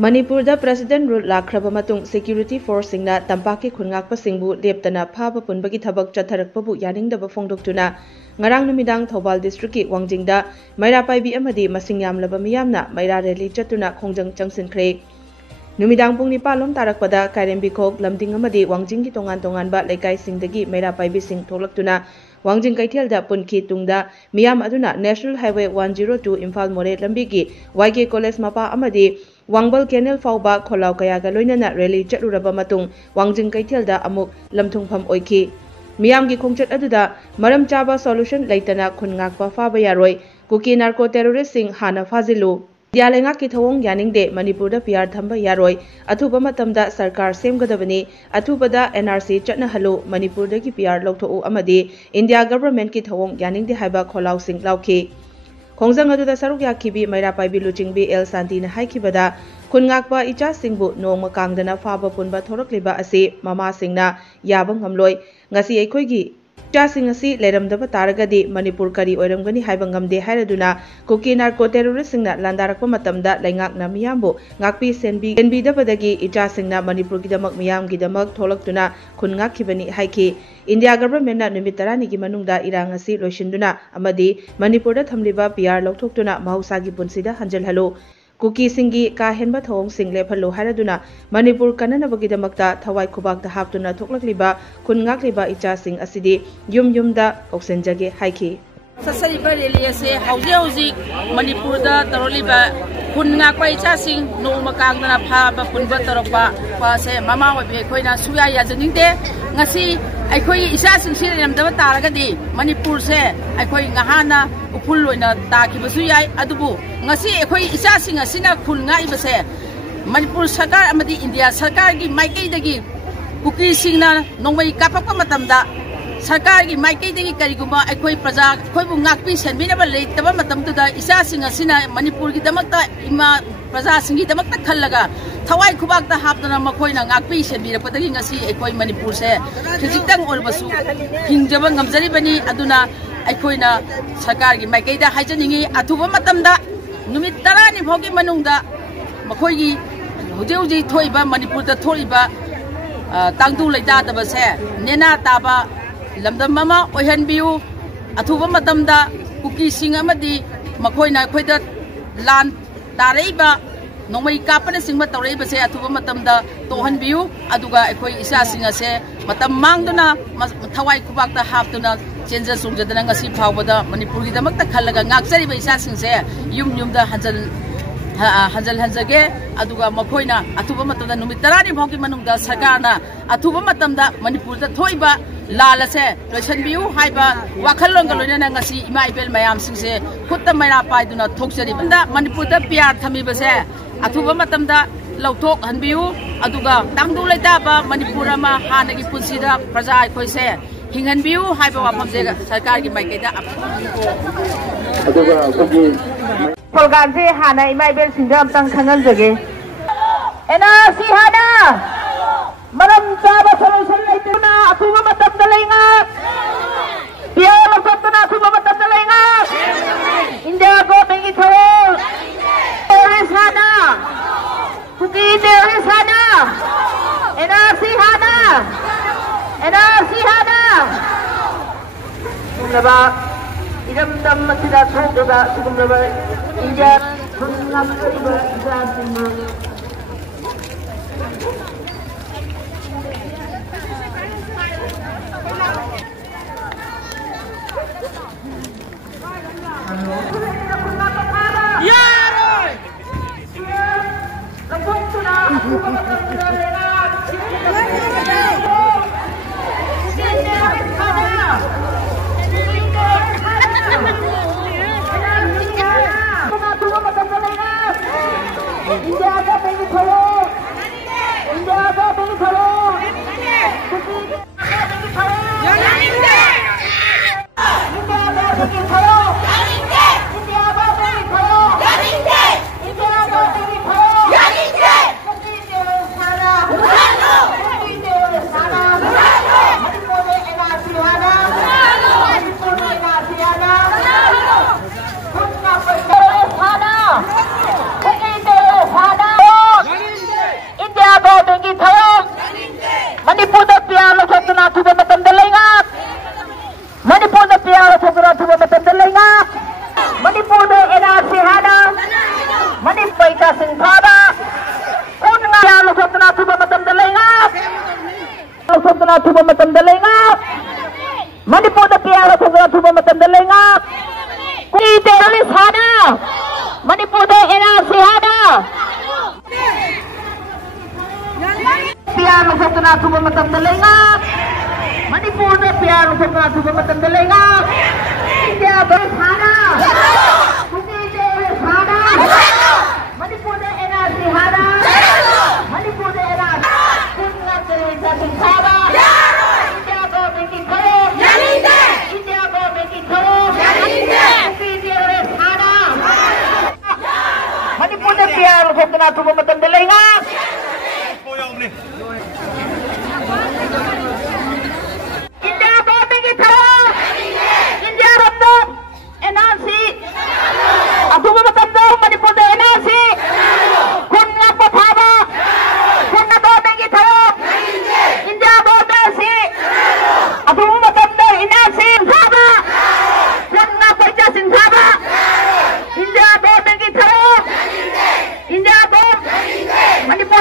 Manipur president rule लाख्रब security force तंपाकी खुनगाकपसिंगबु लेप्तना फाब पुनबगी थबक चथरकपबु यानिंगदब फोंदोक्तुना ngarang numidang Thobal district ki wangjingda maira paibi amadi masing yamlaba miyamna maira rally chatuna khongjang changsinkhre numidang pung ni palom tarakpada Kairembi khok lamding amadi wangjing ki tongan tongan ba lekai singdagi maira paibi sing tholaktuna wangjing kaithelda punki tungda miyam aduna National Highway 102 Imphal More lambi ki YK College mapa amadi Wangbal Canal fauba kholau kaya ga loinana rally chatluraba matung wangjing kaithelda amuk lamthungpham oiki Miyam ki khongchat aduda maram chaba solution leitana khungakpa faba yaroi kuki narco terrorist sing hana fazilu dialenga ki thawong yaningde Manipur da PR thamba yaroi athuba matamda sarkar semgadabani athubada NRC chatna halu Manipur da ki PR loktho amadi India government ki thawong yaningde haiba kholau sing lauki khongjang aduda saruk yakhibi maira paibi luchingbi El Santi na haikibada khungakpa icha singbu nongma kangdana faba punba thorakliba ase mama singna yaba ngamloi ngasi aikhoigi chasing asi leramdaba taragadi Manipur kari oiramgani haiba ngamde hairaduna kuki narco terrorist singna landarakpa matamda laingakna miyambu ngakpi senbi dabadagi icha singna Manipur gidamak miyam gidamak tholaktuna khungakhibani haiki India government na numit 10 gi manungda irang asi loisinduna amadi Manipur da thamliba PR lokthokuna mahusagi punsida hanjalhalo Kuki singi ka henba thong single phalo haraduna Manipur kananabagi damakta thawai khubak da haptuna thoklakliba khungakliba icha sing asidi yum da oksenjage haiki Sasari ba rally ase hauji Manipur da taroliba khungakpa icha sing no makangna pha ba punba tarokpa pa se mama obi khoina suya ya janingde ngasi aikhoi isa sing siramdaba taragadi Manipur se aikhoi ngahana upul loina takibasu yai adubu ngasi aikhoi isa sing asina khunga ibase Manipur sarkar amadi India sarkar gi maikei dagi kuki singna nongmai kapakpa matamda sarkar gi maikei dagi kariguma aikhoi praja khoibu ngakpi senbinaba leitaba matamda isa sing asina Manipur gi damakta ima praja singi damakta khallaga thawai khubak ta haptana makhoina ngakpi senbirapatagi ngasi aikhoi Manipur se khijitang orbasu hingjaba ngamjari bani aduna aikhoi sarkar gi maikei da haijaningi athuba matamda numit 10 ni bhogi manungda makhoi gi hujeuji thoiba Manipur da thoriba tangdu leida da se nena taba lamdam mama oihanbiu athuba matamda kuki sing amadi makhoina khoida lan tareiba nongmai kapana singba tawreiba se athuba matamda tohanbiu aduga aikhoi isa sing ase matam mangduna thawai khubak ta haptuna chenja sungjadana ngasi phawbada Manipur gi damakta khallaga ngakjariba isa sing se yum da hanjage aduga makhoina athuba matamda numit 10 bhogi manungda sarkarna athuba matamda Manipur da thoiba lalase loisanbiu haiba wakhalong galoina ngasi ima ibel mayam singse khutta maira paiduna thokjari banda Manipur da PR thamiba se athuba matamda lauthok hanbiu aduga tangdu leita ba Manipur ma hanagi punsida praja khoise hinghanbiu haiba wafamje sarkar gi maikeda aduga kogi program se hana imai bel singam tang khangan jage ena si hana maram chaba solution leituna athuba matamda leinga pia lokotuna athuba matamda leinga India go bengi thawo terrorist hana kuki terrorist hana ena si hana kumlaba idam dam masida thogda kumlaba India khungamriba jasinma Yaroi Kampungtuna athuba matamda leinga पिया लौथोꯛꯇꯨꯅ ꯑꯊꯨꯕ ꯃꯇꯝꯗ ꯂꯩꯉꯥꯛ ꯃꯅꯤꯄꯨꯔꯗ NRC ꯍꯥꯟꯅ ꯃꯅꯤꯄꯨꯔ ꯆꯥꯁꯤꯡ ꯐꯥꯕ ꯈꯨꯟ ꯉꯥꯛꯄ ꯂꯧꯊꯣꯛꯇꯨꯅ ꯑꯊꯨꯕ ꯃꯇꯝꯗ ꯂꯩꯉꯥꯛ लौथोꯛꯇꯨꯅ ꯑꯊꯨꯕ ꯃꯇꯝꯗ ꯂꯩꯉꯥꯛ मणिपुर पिया लौथोꯛꯇꯨꯅ ꯑꯊꯨꯕ ꯃꯇꯝꯗ ꯂꯩꯉꯥꯛ कुई टेररिस्ट हाना मणिपुर NRC हाना पिया लौथोꯛꯇꯨꯅ ꯑꯊꯨꯕ ꯃꯇꯝꯗ ꯂꯩꯉꯥꯛ मणिपुर पिया लौथोꯛꯇꯨꯅ ꯑꯊꯨꯕ ꯃꯇꯝꯗ ꯂꯩꯉꯥꯛ इंडिया बेस हाना कुई टेररिस्ट हाना मणिपुर NRC हाना मणिपुर NRC कुन्ना टेररिस्ट सिंखावा इंडिया गवर्नमेंट की करो इंडिया गवर्नमेंट की करो मणिपुर पिया लौथोꯛꯇꯨꯅ ꯑꯊꯨꯕ ꯃꯇꯝꯗ ꯂꯩꯉꯥꯛ इंडिया गवर्नमेंट की थरो इंडिया रत्न NRC अथुबा मतमदा मणिपुर NRC खुन्ना पथावा खुन्ना गवर्नमेंट की थरो इंडिया गवर्नमेंट अथुबा मतमदा NRC खावा खुन्ना पैसा सिंखावा इंडिया गवर्नमेंट की थरो इंडिया गवर्नमेंट मणिपुर